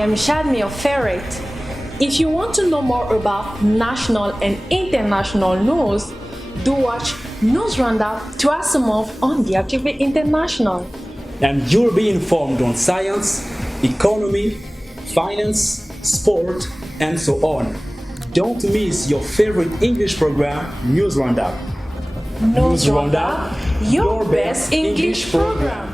am Jadmire of Feret. If you want to know more about national and international news, do watch News Roundup twice a month on DRTV International. And you'll be informed on science, economy, finance, sport, and so on. Don't miss your favorite English program, News Roundup. News Roundup, your best English program.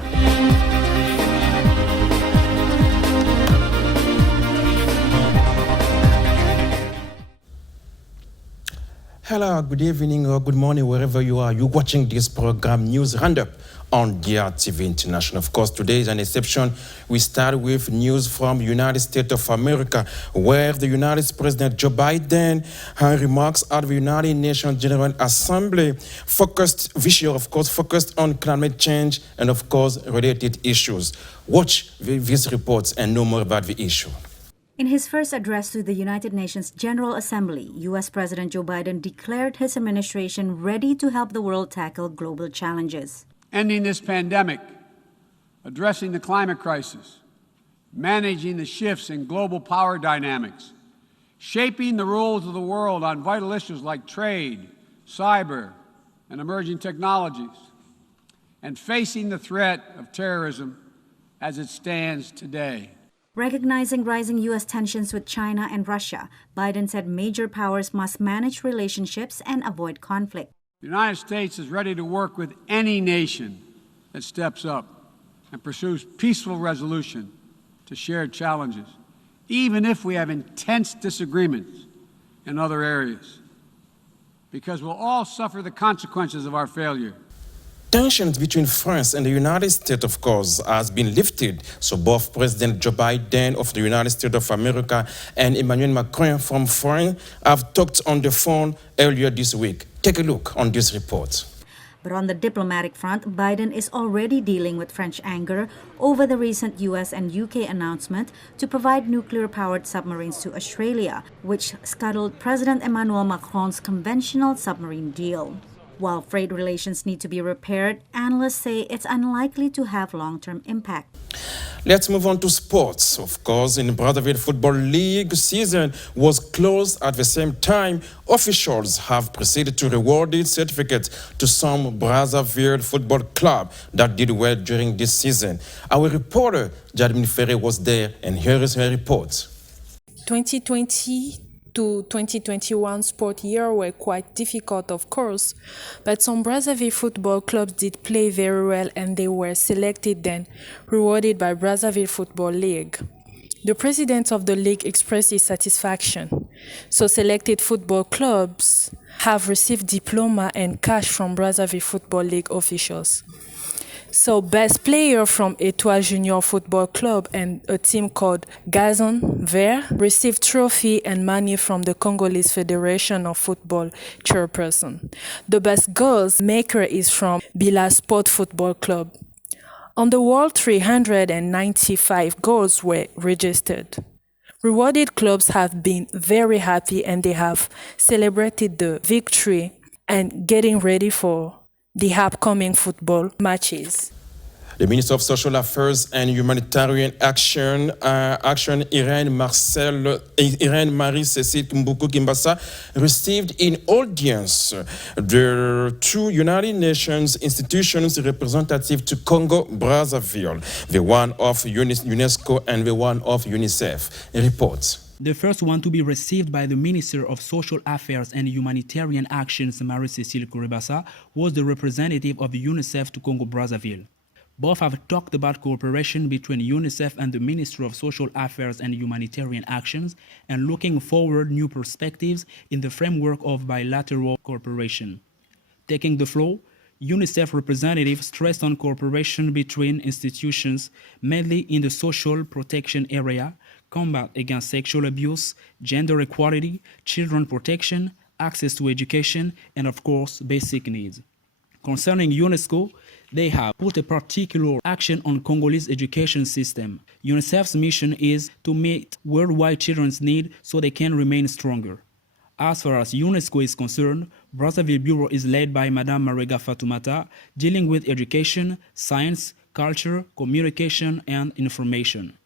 Hello, good evening or good morning, wherever you are. You're watching this program, News Roundup, on DRTV International. Of course, today is an exception. We start with news from United States of America, where the United States President Joe Biden remarks at the United Nations General Assembly focused on climate change and, of course, related issues. Watch these reports and know more about the issue. In his first address to the United Nations General Assembly, U.S. President Joe Biden declared his administration ready to help the world tackle global challenges. Ending this pandemic, addressing the climate crisis, managing the shifts in global power dynamics, shaping the rules of the world on vital issues like trade, cyber, and emerging technologies, and facing the threat of terrorism as it stands today. Recognizing rising U.S. tensions with China and Russia, Biden said major powers must manage relationships and avoid conflict. The United States is ready to work with any nation that steps up and pursues peaceful resolution to shared challenges, even if we have intense disagreements in other areas, because we'll all suffer the consequences of our failure. Tensions between France and the United States, of course, has been lifted. So both President Joe Biden of the United States of America and Emmanuel Macron from France have talked on the phone earlier this week. Take a look on this report. But on the diplomatic front, Biden is already dealing with French anger over the recent U.S. and U.K. announcement to provide nuclear-powered submarines to Australia, which scuttled President Emmanuel Macron's conventional submarine deal. While freight relations need to be repaired, analysts say it's unlikely to have long-term impact. Let's move on to sports. Of course, in Brazzaville Football League season was closed at the same time. Officials have proceeded to reward certificates to some Brazzaville football club that did well during this season. Our reporter, Jadmire, was there, and here is her report. 2020 to 2021 sport year were quite difficult, of course, but some Brazzaville football clubs did play very well and they were selected and rewarded by Brazzaville Football League. The president of the league expressed his satisfaction. So selected football clubs have received diploma and cash from Brazzaville Football League officials. So best player from Étoile Junior Football Club and a team called Gazon Vert received trophy and money from the Congolese Federation of Football chairperson. The best goals maker is from Bila Sport Football Club. On the world, 395 goals were registered. Rewarded clubs have been very happy and they have celebrated the victory and getting ready for the upcoming football matches. The Minister of Social Affairs and Humanitarian Action, Irene Marie-Cécile Mbuku-Kimbasa, received in audience the two United Nations institutions representative to Congo-Brazzaville, the one of UNESCO and the one of UNICEF. Reports. The first one to be received by the Minister of Social Affairs and Humanitarian Actions, Marie-Cécile Mbuku-Kimbasa, was the representative of UNICEF to Congo-Brazzaville. Both have talked about cooperation between UNICEF and the Ministry of Social Affairs and Humanitarian Actions and looking forward new perspectives in the framework of bilateral cooperation. Taking the floor, UNICEF representative stressed on cooperation between institutions, mainly in the social protection area, combat against sexual abuse, gender equality, children protection, access to education, and of course, basic needs. Concerning UNESCO, they have put a particular action on Congolese education system. UNICEF's mission is to meet worldwide children's needs so they can remain stronger. As far as UNESCO is concerned, Brazzaville Bureau is led by Madame Marega Fatoumata, dealing with education, science, culture, communication, and information.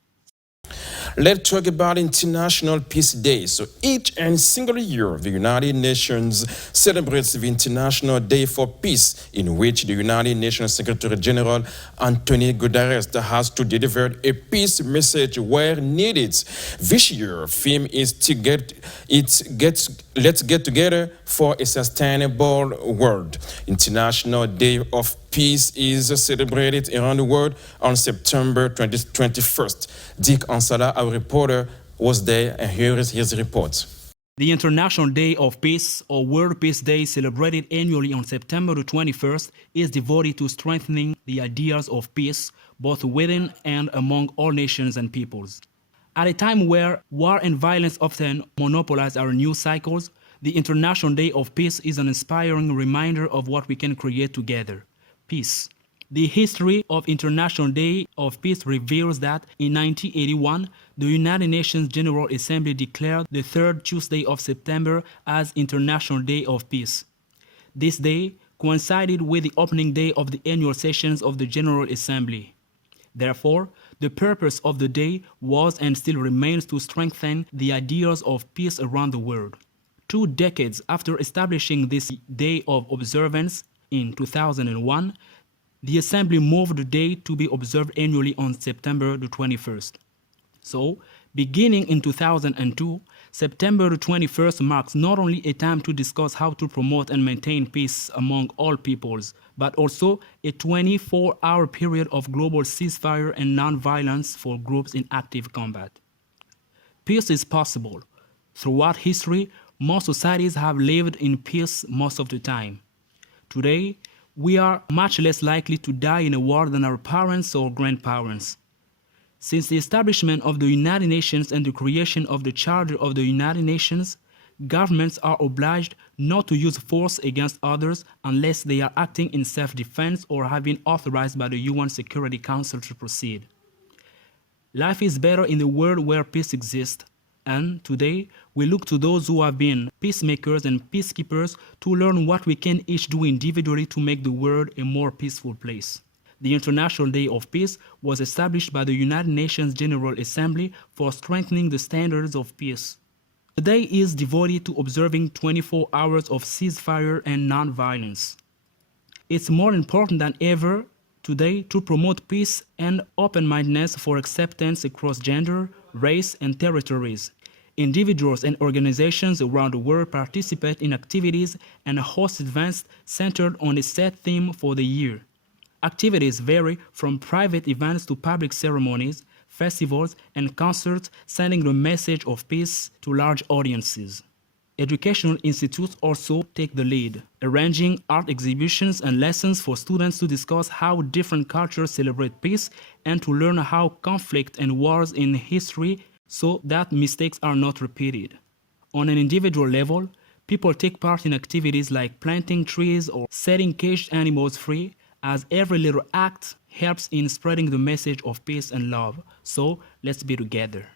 Let's talk about International Peace Day. So each and single year, the United Nations celebrates the International Day for Peace, in which the United Nations Secretary General Antonio Guterres has to deliver a peace message where needed. This year, theme is let's get together for a sustainable world. International Day of Peace is celebrated around the world on September 21st. Dick Ansala, our reporter, was there, and here is his report. The International Day of Peace, or World Peace Day, celebrated annually on September the 21st, is devoted to strengthening the ideas of peace, both within and among all nations and peoples. At a time where war and violence often monopolize our news cycles, the International Day of Peace is an inspiring reminder of what we can create together: peace. The history of International Day of Peace reveals that in 1981, the United Nations General Assembly declared the third Tuesday of September as International Day of Peace. This day coincided with the opening day of the annual sessions of the General Assembly. Therefore, the purpose of the day was and still remains to strengthen the ideas of peace around the world. 2 decades after establishing this day of observance in 2001, the Assembly moved the day to be observed annually on September the 21st. So, beginning in 2002, September the 21st marks not only a time to discuss how to promote and maintain peace among all peoples, but also a 24-hour period of global ceasefire and non-violence for groups in active combat. Peace is possible. Throughout history, most societies have lived in peace most of the time. Today, we are much less likely to die in a war than our parents or grandparents. Since the establishment of the United Nations and the creation of the Charter of the United Nations, governments are obliged not to use force against others unless they are acting in self-defense or have been authorized by the UN Security Council to proceed. Life is better in a world where peace exists, and today we look to those who have been peacemakers and peacekeepers to learn what we can each do individually to make the world a more peaceful place. The International Day of Peace was established by the United Nations General Assembly for strengthening the standards of peace. The day is devoted to observing 24 hours of ceasefire and non-violence. It's more important than ever today to promote peace and open-mindedness for acceptance across gender, race, and territories. Individuals and organizations around the world participate in activities and host events centered on a set theme for the year. Activities vary from private events to public ceremonies, festivals, and concerts, sending the message of peace to large audiences. Educational institutes also take the lead, arranging art exhibitions and lessons for students to discuss how different cultures celebrate peace and to learn how conflict and wars in history so that mistakes are not repeated. On an individual level, people take part in activities like planting trees or setting caged animals free, as every little act helps in spreading the message of peace and love. So let's be together.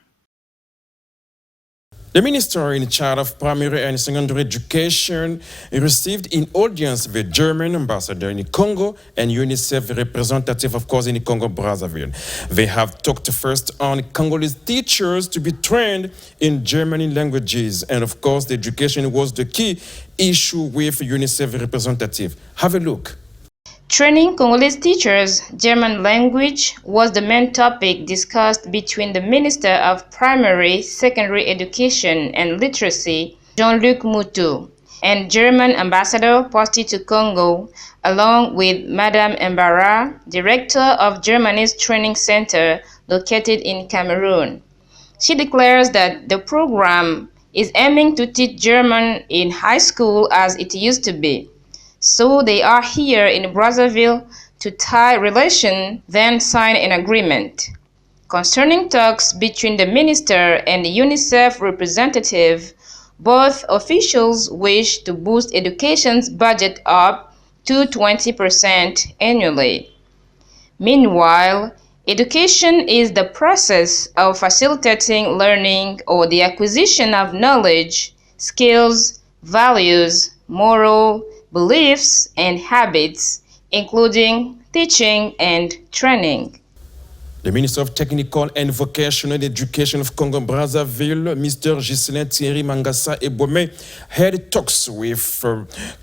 The minister in charge of primary and secondary education received in audience the German ambassador in Congo and UNICEF representative, of course, in Congo-Brazzaville. They have talked first on Congolese teachers to be trained in German languages. And of course, the education was the key issue with UNICEF representative. Have a look. Training Congolese teachers German language was the main topic discussed between the Minister of Primary, Secondary Education and Literacy, Jean-Luc Moutou, and German Ambassador posted to Congo, along with Madame Mbara, Director of Germany's Training Center located in Cameroon. She declares that the program is aiming to teach German in high school as it used to be. So they are here in Brazzaville to tie relation, then sign an agreement. Concerning talks between the minister and the UNICEF representative, both officials wish to boost education's budget up to 20% annually. Meanwhile, education is the process of facilitating learning or the acquisition of knowledge, skills, values, moral beliefs, and habits, including teaching and training. The Minister of Technical and Vocational Education of Congo-Brazzaville, Mr. Ghislain Thierry Mangasa Ebome, had talks with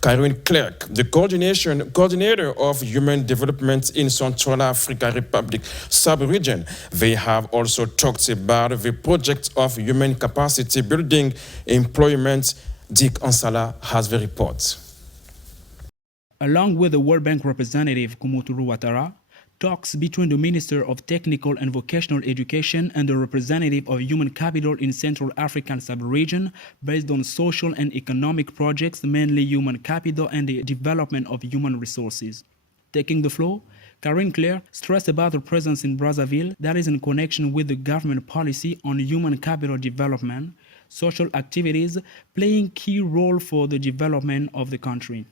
Karen Clark, the coordinator of Human Development in Central Africa Republic sub-region. They have also talked about the project of human capacity building employment. Dick Ansala has the report. Along with the World Bank representative Kumuturu Watara, talks between the Minister of Technical and Vocational Education and the representative of Human Capital in Central African sub-region based on social and economic projects, mainly human capital and the development of human resources. Taking the floor, Karen Claire stressed about her presence in Brazzaville that is in connection with the government policy on human capital development, social activities playing key role for the development of the country.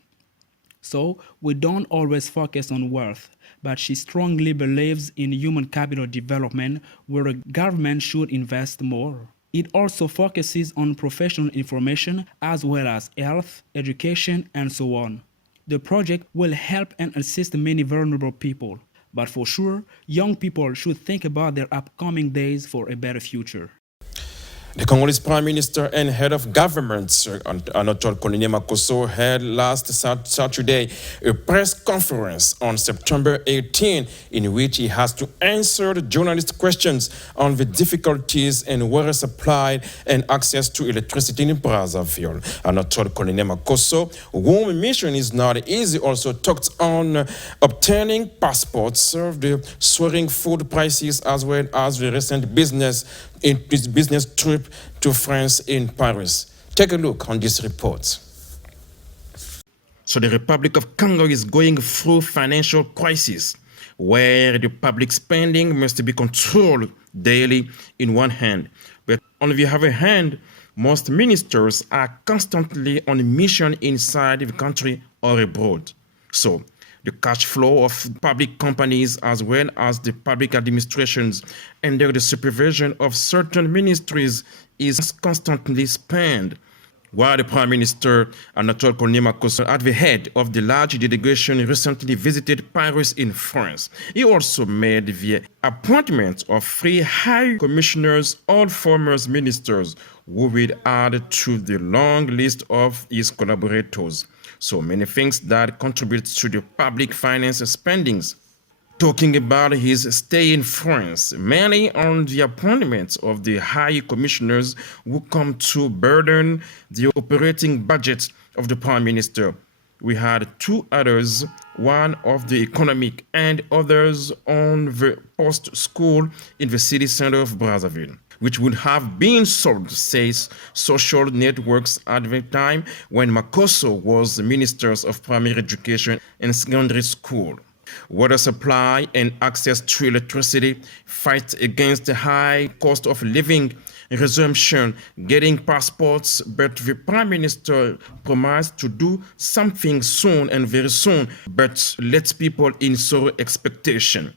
So, we don't always focus on wealth, but she strongly believes in human capital development where a government should invest more. It also focuses on professional information as well as health, education, and so on. The project will help and assist many vulnerable people, but for sure, young people should think about their upcoming days for a better future. The Congolese Prime Minister and Head of Government, Anatole Makosso, held last Saturday a press conference on September 18 in which he has to answer the journalist questions on the difficulties in water supply and access to electricity in Brazzaville. Anatole Makosso, whose mission is not easy, also talked on obtaining passports, the soaring food prices, as well as the recent business trip to France in Paris. Take a look on this report. So the Republic of Congo is going through financial crisis where the public spending must be controlled daily in one hand. But on the other hand, most ministers are constantly on a mission inside the country or abroad. So the cash flow of public companies as well as the public administrations under the supervision of certain ministries is constantly spent. While the Prime Minister Anatole Makosso, at the head of the large delegation, recently visited Paris in France, he also made the appointment of 3 high commissioners, all former ministers, who will add to the long list of his collaborators. So many things that contribute to the public finance spendings. Talking about his stay in France, mainly on the appointments of the high commissioners who come to burden the operating budget of the Prime Minister. We had 2 others, one of the economic and others on the post-school in the city center of Brazzaville, which would have been sold, says social networks at the time when Makosso was the Minister of Primary Education and Secondary School. Water supply and access to electricity, fight against the high cost of living, resumption, getting passports, but the Prime Minister promised to do something soon and very soon, but let people in sore expectation.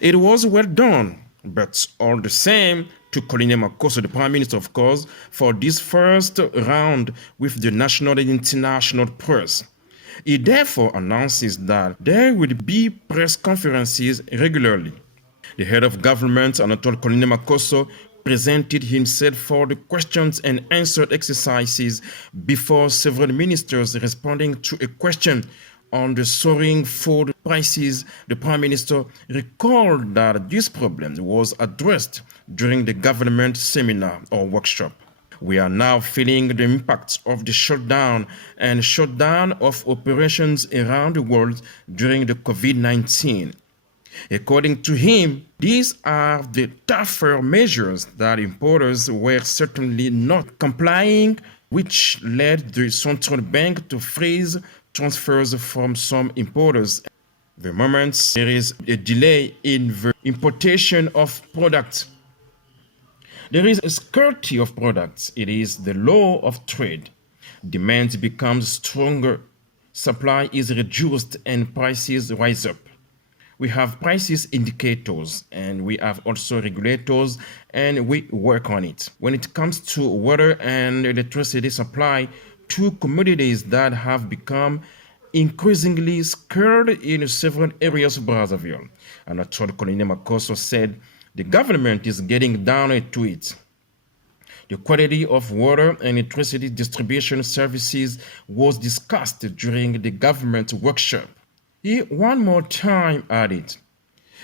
It was well done, but all the same, to Colonel Makosso, the Prime Minister, of course, for this first round with the national and international press. He therefore announces that there will be press conferences regularly. The head of government, Anatole Makosso, presented himself for the questions and answer exercises before several ministers responding to a question on the soaring food prices. The Prime Minister recalled that this problem was addressed during the government seminar or workshop. We are now feeling the impacts of the shutdown of operations around the world during the COVID-19. According to him, these are the tougher measures that importers were certainly not complying, which led the central bank to freeze transfers from some importers. The moment there is a delay in the importation of products, there is a scarcity of products. It is the law of trade. Demand becomes stronger, supply is reduced, and prices rise up. We have prices indicators, and we have also regulators, and we work on it. When it comes to water and electricity supply, 2 commodities that have become increasingly scarce in several areas of Brazzaville. Anatole Colonel said the government is getting down to it. The quality of water and electricity distribution services was discussed during the government workshop. He one more time added,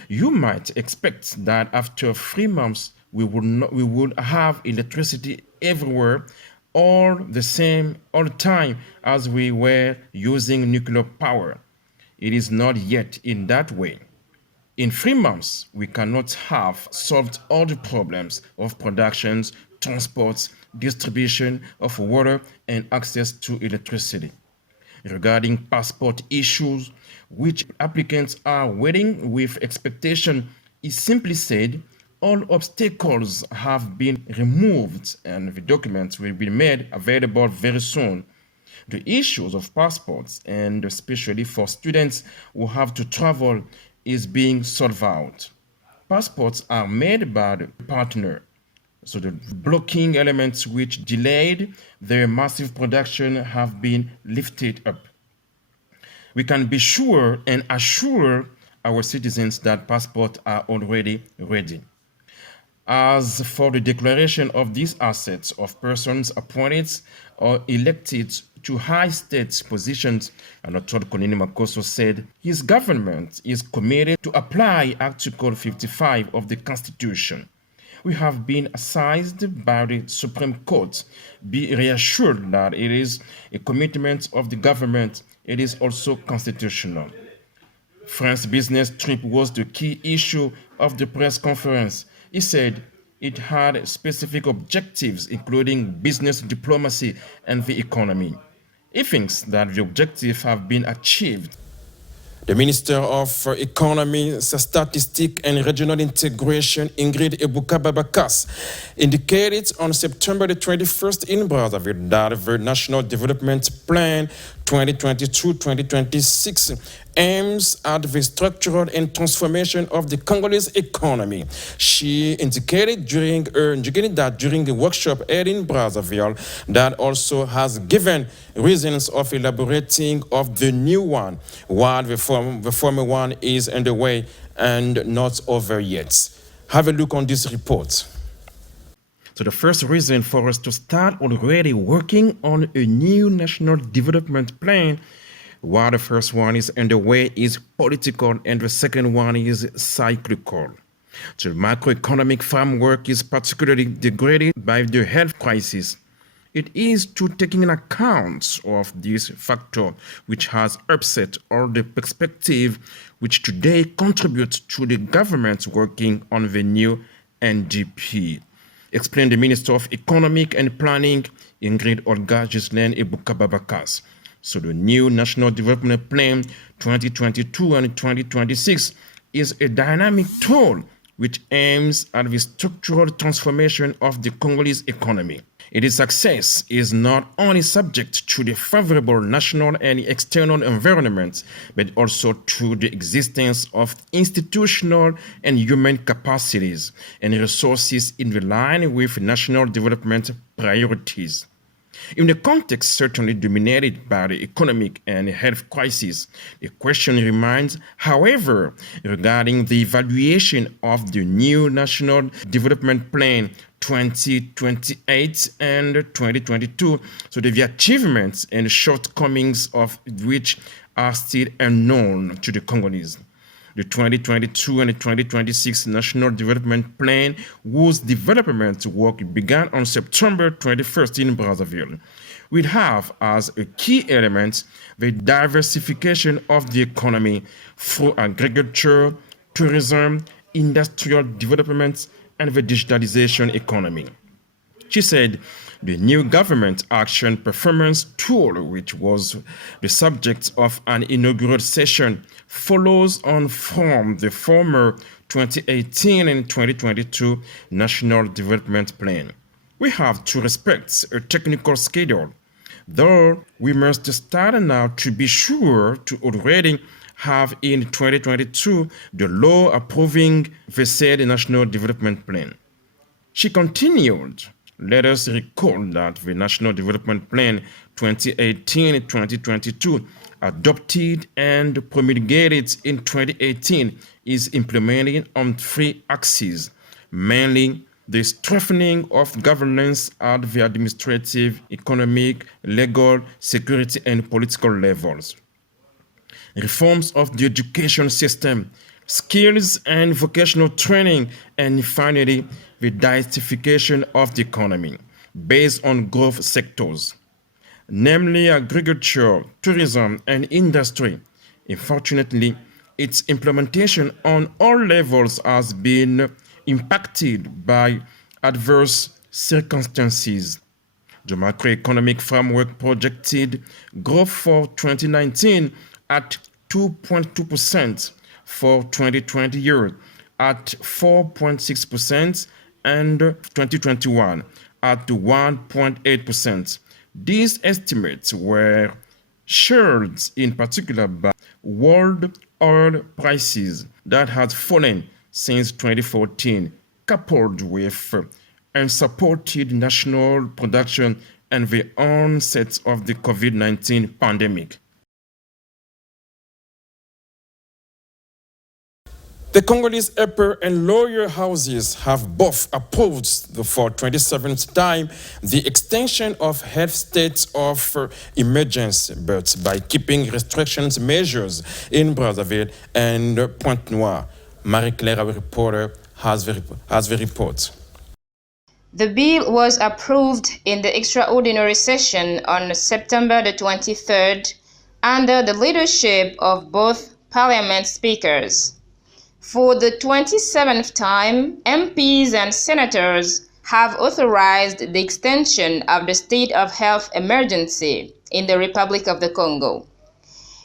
"You might expect that after 3 months we would have electricity everywhere all the time as we were using nuclear power. It is not yet in that way. In 3 months, we cannot have solved all the problems of productions, transports, distribution of water, and access to electricity. Regarding passport issues, which applicants are waiting with expectation, he simply said, all obstacles have been removed and the documents will be made available very soon. The issues of passports, and especially for students who have to travel, is being solved out. Passports are made by the partner, so the blocking elements which delayed their massive production have been lifted up. We can be sure and assure our citizens that passports are already ready. As for the declaration of these assets of persons appointed or elected to high state positions, Anatole Konini said his government is committed to apply Article 55 of the Constitution. We have been assisted by the Supreme Court. Be reassured that it is a commitment of the government. It is also constitutional. France's business trip was the key issue of the press conference. He said it had specific objectives, including business diplomacy and the economy. He thinks that the objectives have been achieved. The Minister of Economy, Statistics and Regional Integration, Ingrid Ebuka-Babakas, indicated on September the 21st in Brazzaville that the National Development Plan 2022-2026 aims at the structural and transformation of the Congolese economy. She indicated during the workshop held in Brazzaville that also has given reasons of elaborating of the new one, while the former one is underway and not over yet. Have a look on this report. So the first reason for us to start already working on a new national development plan, while the first one is underway, is political and the second one is cyclical. The macroeconomic framework is particularly degraded by the health crisis. It is to taking account of this factor which has upset all the perspective which today contributes to the government working on the new NDP. Explained the Minister of Economic and Planning, Ingrid Olga Ghislaine Ebuka-Babakas. So the new National Development Plan 2022 and 2026 is a dynamic tool which aims at the structural transformation of the Congolese economy. Its success is not only subject to the favorable national and external environment, but also to the existence of institutional and human capacities and resources in line with national development priorities. In the context certainly dominated by the economic and health crisis, the question remains, however, regarding the evaluation of the new National Development Plan 2028 and 2022, so the achievements and shortcomings of which are still unknown to the Congolese. The 2022 and 2026 National Development Plan, whose development work began on September 21st in Brazzaville, will have as a key element the diversification of the economy through agriculture, tourism, industrial development, and the digitalization economy. She said the new government action performance tool, which was the subject of an inaugural session, follows on from the former 2018 and 2022 National Development Plan. We have to respect a technical schedule, though we must start now to be sure to already have in 2022 the law approving the said National Development Plan. She continued, let us recall that the National Development Plan 2018-2022 adopted and promulgated in 2018, is implemented on three axes, mainly the strengthening of governance at the administrative, economic, legal, security, and political levels. Reforms of the education system, skills and vocational training, and finally, the diversification of the economy based on growth sectors, namely agriculture, tourism, and industry. Unfortunately, its implementation on all levels has been impacted by adverse circumstances. The macroeconomic framework projected growth for 2019 at 2.2%, for 2020 year at 4.6%, and 2021 at 1.8%. These estimates were shared in particular by world oil prices that had fallen since 2014, coupled with unsupported national production and the onset of the COVID-19 pandemic. The Congolese upper and lower houses have both approved for 27th time the extension of health states of emergency, but by keeping restrictions measures in Brazzaville and Pointe-Noire. Marie-Claire, our reporter, has the report. The bill was approved in the extraordinary session on September the 23rd under the leadership of both parliament speakers. For the 27th time, MPs and senators have authorized the extension of the state of health emergency in the Republic of the Congo.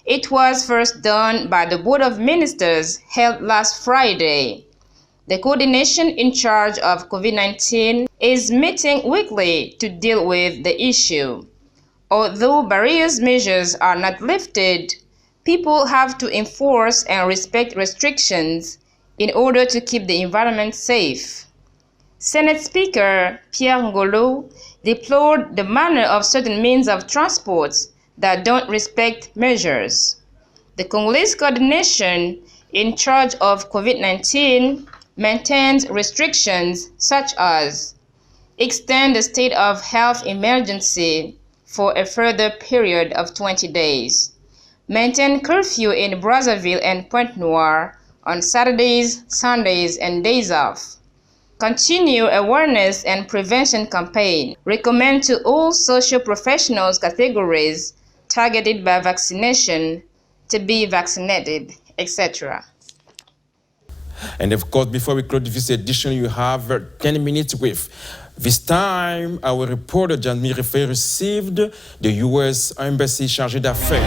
It was first done by the Board of Ministers held last Friday. The coordination in charge of COVID-19 is meeting weekly to deal with the issue. Although various measures are not lifted, people have to enforce and respect restrictions in order to keep the environment safe. Senate Speaker Pierre Ngolo deplored the manner of certain means of transport that don't respect measures. The Congolese coordination in charge of COVID-19 maintains restrictions such as extend the state of health emergency for a further period of 20 days, maintain curfew in Brazzaville and Pointe-Noire on Saturdays, Sundays, and days off, continue awareness and prevention campaign, recommend to all social professionals categories targeted by vaccination to be vaccinated, etc. And of course, before we close this edition, you have 10 minutes with. This time, our reporter Jadmire received the U.S. Embassy chargé d'affaires